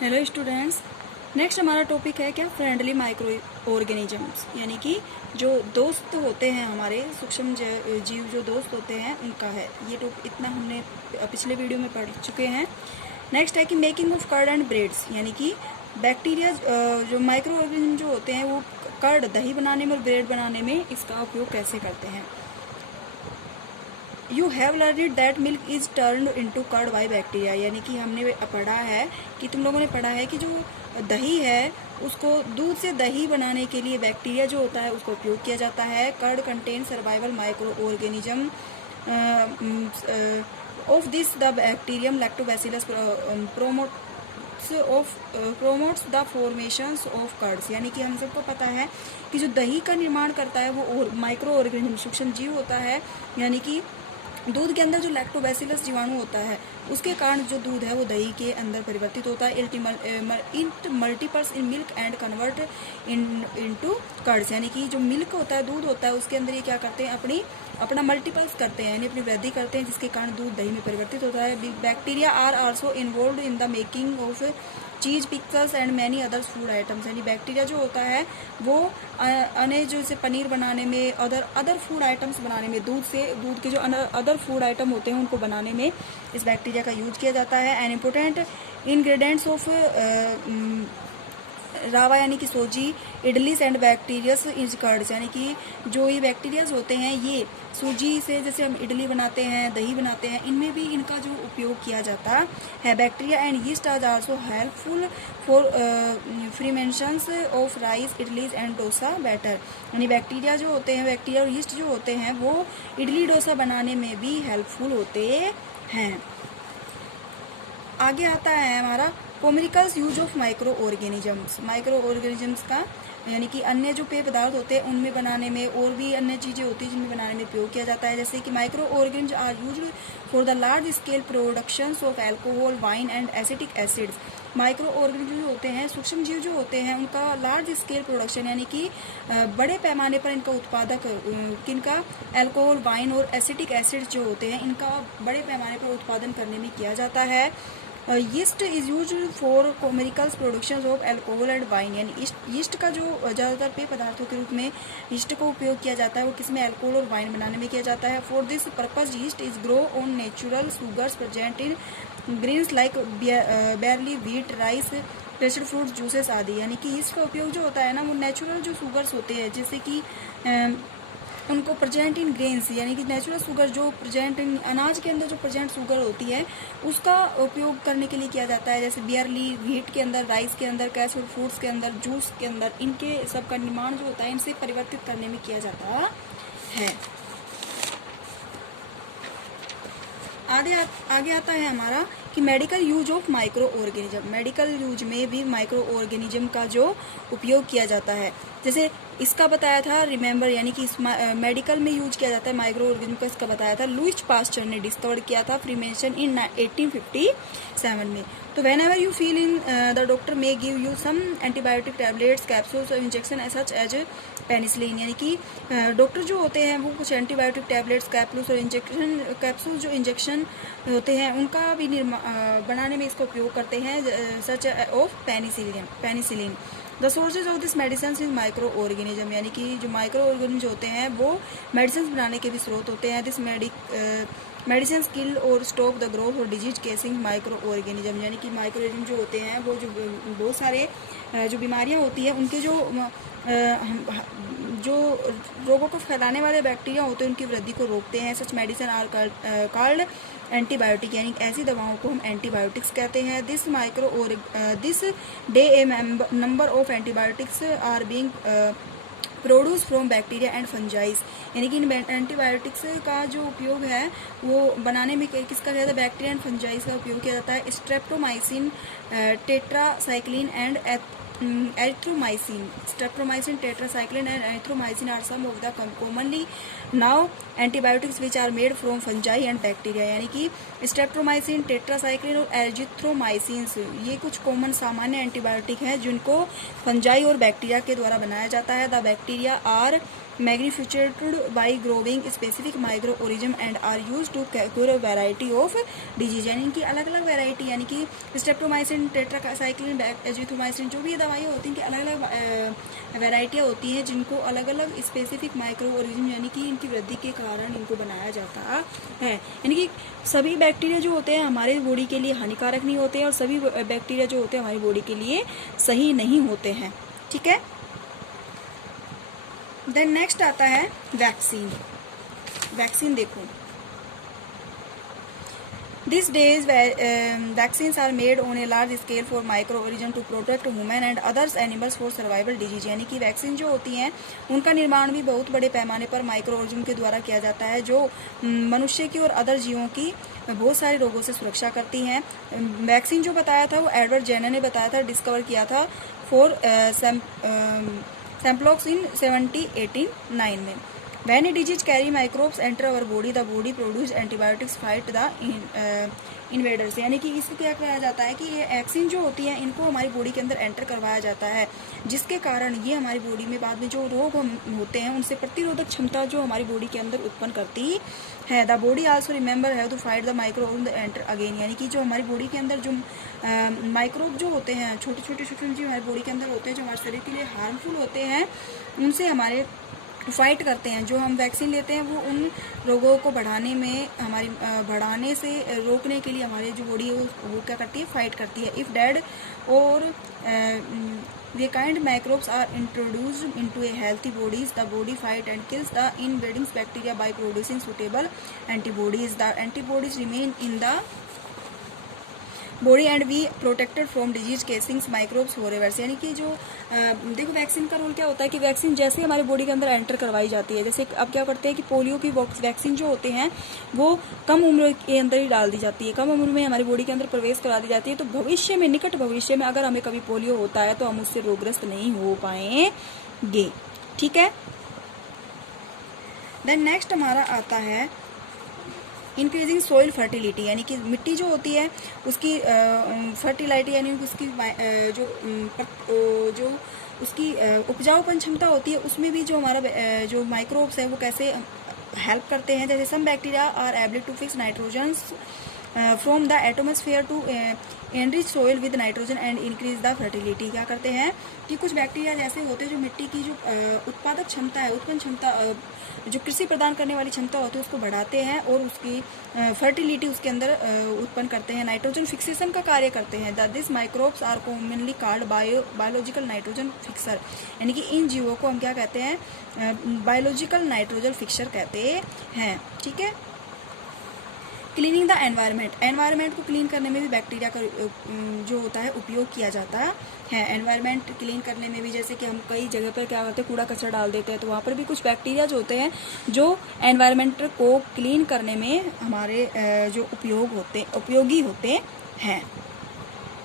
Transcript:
Hello students. Next हमारा topic है क्या, फ्रेंडली माइक्रो ऑर्गेनिजम्स, यानी कि जो दोस्त होते हैं हमारे सूक्ष्म जीव जो दोस्त होते हैं उनका है ये टॉपिक। इतना हमने पिछले वीडियो में पढ़ चुके हैं। नेक्स्ट है कि making of curd and breads, यानी कि बैक्टीरिया जो माइक्रो ऑर्गेनिज्म जो होते हैं वो कर्ड दही बनाने में और ब्रेड बनाने में इसका उपयोग कैसे करते हैं। You have learned that milk is turned into curd by bacteria, यानी कि हमने पढ़ा है कि तुम लोगों ने पढ़ा है कि जो दही है उसको दूध से दही बनाने के लिए बैक्टीरिया जो होता है उसका उपयोग किया जाता है। Curd contain survival micro organism of this the bacterium lactobacillus promotes the formations of curds, यानी कि हम सबको पता है कि जो दही का निर्माण करता है वो माइक्रो ऑर्गेनिज्म सूक्ष्म जीव होता है, यानी कि दूध के अंदर जो लैक्टोबैसिलस जीवाणु होता है उसके कारण जो दूध है वो दही के अंदर परिवर्तित होता है। It multiples in milk and convert into curds, यानी कि जो मिल्क होता है दूध होता है उसके अंदर ये क्या करते हैं अपना मल्टीपल्स करते हैं, यानी अपनी वृद्धि करते हैं, जिसके कारण दूध दही में परिवर्तित होता है। Bacteria are also involved in the making of cheese, pickles and many others food items, यानी बैक्टीरिया जो होता है वो अन्य जैसे पनीर बनाने में, अदर फूड आइटम्स बनाने में, दूध के जो अदर फूड आइटम होते हैं उनको बनाने में इस बैक्टीरिया का यूज किया जाता है। एन इम्पोर्टेंट इंग्रेडिएंट्स ऑफ रावा, यानी कि sooji, idlis and बैक्टीरियस is curds, यानी कि जो ये बैक्टीरियाज होते हैं ये सूजी से जैसे हम इडली बनाते हैं, दही बनाते हैं, इनमें भी इनका जो उपयोग किया जाता है। Bacteria and yeast are also helpful for fermentations of rice, idlis and dosa batter, यानी बैक्टीरिया जो होते हैं, बैक्टीरिया और यीस्ट जो होते हैं वो इडली डोसा बनाने में भी हेल्पफुल होते हैं। आगे आता है हमारा पोमिकल्स यूज ऑफ माइक्रो ऑर्गेनिजम्स का, यानी कि अन्य जो पेय पदार्थ होते हैं उनमें बनाने में और भी अन्य चीज़ें होती हैं जिनमें बनाने में उपयोग किया जाता है। जैसे कि micro organism are used for the large scale productions of alcohol, wine and acetic acids. Micro organism जो होते हैं, सूक्ष्म जीव जो होते हैं, उनका लार्ज स्केल प्रोडक्शन, यानी कि बड़े पैमाने पर इनका उत्पादक किनका, अल्कोहल, वाइन और एसिटिक एसिड्स जो होते हैं इनका बड़े पैमाने पर उत्पादन करने में किया जाता है। यीस्ट इज यूज फॉर पोमिकल्स production of alcohol and wine, यानी यीस्ट का जो ज़्यादातर पेय पदार्थों के रूप में यीस्ट का उपयोग किया जाता है वो किसमें, अल्कोहल और वाइन बनाने में किया जाता है। For this purpose yeast is grow on natural sugars present in grains like बैरली, wheat, rice, pressed fruits, juices आदि, यानी कि यीस्ट का उपयोग जो होता है ना वो नेचुरल जो शुगर्स होते हैं जैसे कि उनको प्रेजेंट इन ग्रेन्स, यानी कि नेचुरल शुगर जो प्रेजेंट इन अनाज के अंदर जो प्रेजेंट शुगर होती है उसका उपयोग करने के लिए किया जाता है। जैसे बियरली, व्हीट के अंदर, राइस के अंदर, कैसड फ्रूट्स के अंदर, जूस के अंदर, इनके सब का निर्माण जो होता है इनसे परिवर्तित करने में किया जाता है। आगे आता है हमारा कि medical use of micro organism. Medical use में भी माइक्रो ऑर्गेनिज्म का जो उपयोग किया जाता है, जैसे इसका बताया था रिमेंबर, यानी कि मेडिकल में यूज किया जाता है माइक्रो ऑर्गेनिज्म का, इसका बताया था लुईस पास्चर ने डिस्कवर किया था फ्रीमेशन इन 1857 में। तो whenever you feel in the doctor may give you some antibiotic tablets, capsules और इंजेक्शन सच एज पेनिसिलिन, यानी कि डॉक्टर जो होते हैं वो कुछ एंटीबायोटिक टैबलेट्स, कैप्सूल्स और कैप्सूल जो इंजेक्शन होते हैं उनका भी बनाने में इसका उपयोग करते हैं, such of penicillin. The sources of this medicine is micro organism, यानी कि जो माइक्रो ऑर्गेनिज्म होते हैं वो मेडिसिन बनाने के भी स्रोत होते हैं। दिस मेडिसिन किल और स्टॉप द ग्रोथ और डिजीज केसिंग माइक्रो ऑर्गेनिज्म, यानी कि माइक्रो ऑर्गेनिज्म जो होते हैं वो जो बहुत सारे जो बीमारियां होती है उनके जो रोगों को फैलाने वाले बैक्टीरिया होते हैं उनकी वृद्धि को रोकते हैं। Such medicine are called antibiotic, यानी ऐसी दवाओं को हम एंटीबायोटिक्स कहते हैं। This day a number of antibiotics are being produce from bacteria and fungi, यानी कि इन एंटीबायोटिक्स का जो उपयोग है वो बनाने में किसका किया जाता है, बैक्टीरिया एंड फंजाइस का उपयोग किया जाता है। Streptomycin, tetracycline and erythromycin, streptomycin, tetracycline and erythromycin are some of the commonly now antibiotics which are made from fungi and bacteria। यानी कि स्ट्रेप्टोमाइसिन, टेट्रासाइक्लिन और एजिथ्रोमाइसिन ये कुछ कॉमन सामान्य एंटीबायोटिक हैं जिनको फंजाई और बैक्टीरिया के द्वारा बनाया जाता है। The bacteria are magnificated by growing specific micro organism and are used to cure variety of disease. यानी कि अलग अलग वैरायटी, यानी कि स्ट्रेप्टोमाइसिन, टेट्रासाइक्लिन, एजिथ्रोमाइसिन जो भी दवाइयाँ होती हैं कि अलग अलग वैरायटियाँ होती हैं जिनको अलग अलग स्पेसिफिक माइक्रो ऑर्गेनिज्म यानी कि इनकी वृद्धि के कारण इनको बनाया जाता है। यानी कि सभी बैक्टीरिया जो होते हैं हमारे बॉडी के लिए हानिकारक नहीं होते हैं और सभी बैक्टीरिया जो होते हैं हमारी बॉडी के लिए सही नहीं होते हैं। ठीक है। देन नेक्स्ट आता है वैक्सीन। वैक्सीन देखो, These days, vaccines are made on a large scale for microorganisms to protect human and others animals for survival disease। यानी कि वैक्सीन जो होती हैं उनका निर्माण भी बहुत बड़े पैमाने पर माइक्रोऑर्गेनिज्म के द्वारा किया जाता है जो मनुष्य की और अदर जीवों की बहुत सारे रोगों से सुरक्षा करती हैं। वैक्सीन जो बताया था वो एडवर्ड जेनर ने बताया था, डिस्कवर किया था फॉर सैम्पलॉक्स इन 1889 में। When a disease carry microbes enter our body, the body produce antibiotics fight the invaders। यानी कि इसको क्या किया जाता है कि ये वैक्सीन जो होती है इनको हमारी बॉडी के अंदर एंटर करवाया जाता है जिसके कारण ये हमारी बॉडी में बाद में जो रोग होते हैं उनसे प्रतिरोधक क्षमता जो हमारी बॉडी के अंदर उत्पन्न करती है। The body also remember have to fight the microbe enter again. यानी कि जो हमारी बॉडी के अंदर जो माइक्रोब जो होते हैं छोटे छोटे सूक्ष्म जीव हमारी बॉडी के अंदर होते हैं जो हमारे शरीर के लिए हार्मफुल होते हैं उनसे हमारे फाइट करते हैं। जो हम वैक्सीन लेते हैं वो उन रोगों को बढ़ाने से रोकने के लिए हमारी जो बॉडी है वो क्या करती है, फाइट करती है। इफ़ डेड और weakened microbes are introduced into a healthy bodies, the body fight and kills the invading bacteria by producing suitable antibodies। The antibodies remain in the body and we protected from disease causing microbes forever. यानी कि जो देखो vaccine का role क्या होता है कि vaccine जैसे हमारे बॉडी के अंदर एंटर करवाई जाती है, जैसे अब क्या करते हैं कि पोलियो की वैक्सीन जो होते हैं वो कम उम्र के अंदर ही डाल दी जाती है, कम उम्र में हमारी बॉडी के अंदर प्रवेश करा दी जाती है। तो भविष्य में, निकट भविष्य में अगर हमें कभी पोलियो होता है तो हम उससे रोगग्रस्त नहीं हो पाएंगे। ठीक है। देन नेक्स्ट हमारा आता है इंक्रीजिंग सोइल फर्टिलिटी। यानी कि मिट्टी जो होती है उसकी फर्टिलिटी यानी उसकी जो उसकी उपजाऊपन क्षमता होती है उसमें भी जो हमारा जो माइक्रोब्स है वो कैसे हेल्प करते हैं। जैसे some bacteria are able to fix nitrogens from the atmosphere to enrich soil with nitrogen and increase the fertility. क्या करते हैं कि कुछ बैक्टीरिया जैसे होते हैं जो मिट्टी की जो उत्पादक क्षमता है, उत्पन्न क्षमता, जो कृषि प्रदान करने वाली क्षमता होती है उसको बढ़ाते हैं और उसकी फर्टिलिटी उसके अंदर उत्पन्न करते हैं, नाइट्रोजन फिक्सेशन का कार्य करते हैं। This microbes are commonly called biological nitrogen fixer. यानी कि इन जीवों को हम क्या कहते हैं, बायोलॉजिकल नाइट्रोजन फिक्सर कहते हैं। ठीक है। Cleaning the environment. एनवायरनमेंट को क्लीन करने में भी बैक्टीरिया का जो होता है उपयोग किया जाता है। एनवायरनमेंट क्लीन करने में भी जैसे कि हम कई जगह पर क्या करते हैं कूड़ा कचरा डाल देते हैं तो वहाँ पर भी कुछ बैक्टीरिया जो होते हैं जो एनवायरनमेंट को क्लीन करने में हमारे जो उपयोगी होते हैं।